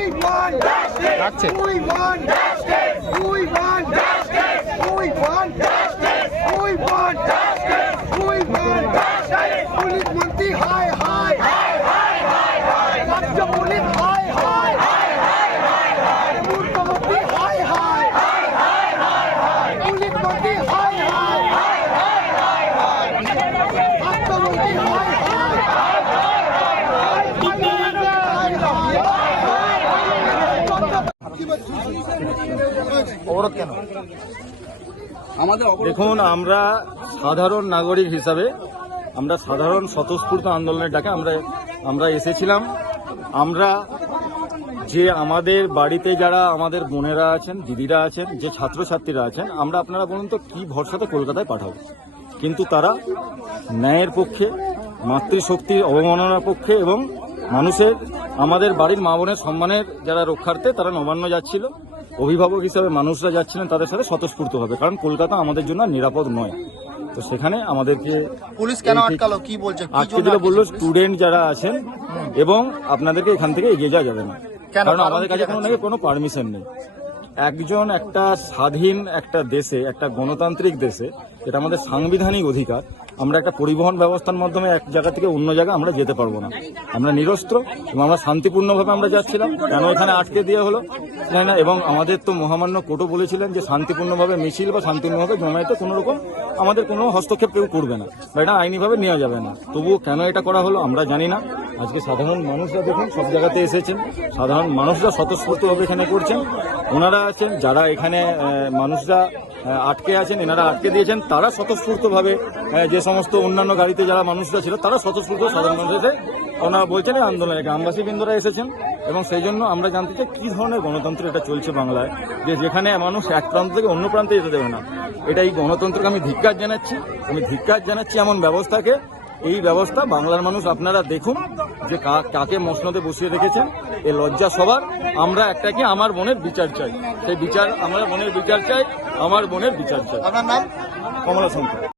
We won. Dash Dash We won. Dash Dash Dash Dash Dash Dash Dash Dash অবরোধ কেন? দেখুন আমরা সাধারণ নাগরিক হিসাবে আমরা সাধারণ স্বতঃস্ফূর্ত আন্দোলনের ডাকে আমরা আমরা এসেছিলাম। আমরা যে আমাদের বাড়িতে যারা আমাদের বোনেরা আছেন দিদিরা আছেন যে ছাত্রছাত্রীরা আছেন আমরা আপনারা বলুন তো কি ভরসাতে কলকাতায় পাঠাবো? কিন্তু তারা ন্যায়ের পক্ষে মাতৃশক্তির অবমাননার পক্ষে এবং মানুষের আমাদের বাড়ির মা বোনের সম্মানের যারা রক্ষার্থে তারা নবান্ন যাচ্ছিল। অভিভাবক হিসাবে মানুষরা যাচ্ছিলেন তাদের সাথে স্বতঃস্ফূর্ত হবে। কারণ কলকাতা আমাদের জন্য নিরাপদ নয়। তো সেখানে আমাদেরকে পুলিশ কেন আটকালো? কি বলছে? আজকে যেটা বলল স্টুডেন্ট যারা আছেন এবং আপনাদেরকে এখান থেকে এগিয়ে যাওয়া যাবে না। কারণ কারণ আমাদের কাছে কোনো নাকি কোনো পারমিশন নেই। একজন একটা স্বাধীন একটা দেশে একটা গণতান্ত্রিক দেশে এটা আমাদের সাংবিধানিক অধিকার। আমরা একটা পরিবহন ব্যবস্থার মাধ্যমে এক জায়গা থেকে অন্য জায়গায় আমরা যেতে পারব না। আমরা নিরস্ত্র এবং আমরা শান্তিপূর্ণভাবে আমরা যাচ্ছিলাম কেন এখানে আটকে দেওয়া হলো? জানি না, এবং আমাদের তো মহামান্য কোর্টও বলেছিলেন যে শান্তিপূর্ণভাবে মিছিল বা শান্তিপূর্ণভাবে জমায়েতে কোনো রকম আমাদের কোনো হস্তক্ষেপ কেউ করবে না বা এটা আইনিভাবে নেওয়া যাবে না। তবুও কেন এটা করা হলো আমরা জানি না। আজকে সাধারণ মানুষরা দেখুন, সব জায়গাতে এসেছেন। সাধারণ মানুষরা স্বতঃস্ফূর্তভাবে এখানে করছেন ওনারা আছেন, যারা এখানে মানুষরা আটকে আছেন, এনারা আটকে দিয়েছেন, তারা স্বতঃস্ফূর্তভাবে ভাবে যে সমস্ত অন্যান্য গাড়িতে যারা মানুষরা ছিল, তারা স্বতঃস্ফূর্ত সাধারণ মানুষ ওনারা বলছেন আন্দোলনে গ্রামবাসী বৃন্দরা এসেছেন। এবং সেই জন্য আমরা জানতে চাই কী ধরনের গণতন্ত্র এটা চলছে বাংলায়, যে যেখানে মানুষ এক প্রান্ত থেকে অন্য প্রান্তে যেতে দেবে না। এটা এই গণতন্ত্রকে আমি ধিক্কার জানাচ্ছি। আমি ধিক্কার জানাচ্ছি এমন ব্যবস্থাকে এই ব্যবস্থা বাংলার মানুষ আপনারা দেখুন যে কাকে মসনদে বসিয়ে রেখেছেন। এ লজ্জা সবার। আমরা একটা কি আমার বোনের বিচার চাই। সেই বিচার আমার বোনের বিচার চাই আমার বোনের বিচার চাই। আপনার নাম? কমলা শঙ্কর